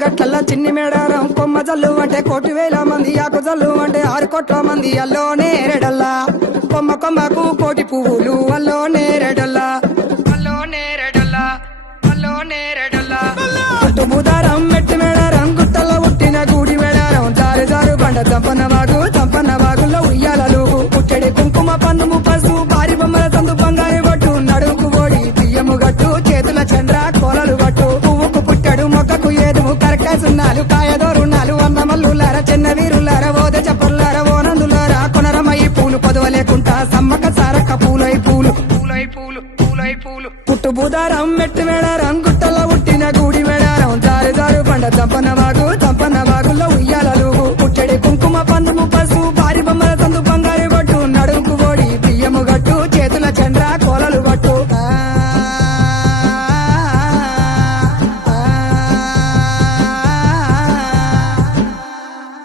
గట్ల చిన్ని మేడారం కొమ్మ జల్లు అంటే 1,000,000 మంది ఆకు జల్లు అంటే 6 కోట్ల మంది అల్లో నేరేడల్లా కొమ్మ కొమ్మకు 1,000,000 పువ్వులు అల్లో నేరేడల్లా అల్లో నేరేడల్లా అల్లో నేరేడల్లా పుట్టు బుధారం మెట్టి మేడారం గుట్టల్లో పుట్టిన గూడి మేడారం జారు జారు బండ తంపన్న వాగుల్లో ఉయ్యాలలు పుట్టెడి కుంకుమ పన్నుము పసుపు భారీ బొమ్మల సందు బంగారు గట్టు నడుముకు ఓడి బియ్యము గట్టు చేతుల చంద్ర కోలలు గట్టు పువ్వుకు పుట్టడు మొక్కకు ఏదుము కరకాసున్నాలు కాయదోరున్నాలు అన్నమల్లులార చిన్న వీరులార ఓద చెప్పల్లార ఓనందులార కొనరమయ్యి పూలు పొదవ లేకుంటా సమ్మక సారక్క పూలై పూలు పూలై పూలు పూలై పూలు పుట్టు బుధారం మెట్టి మేడారం గుట్టల్లో పుట్టిన గూడి మేడారం జారు జారు బండ తంపన్న వాగు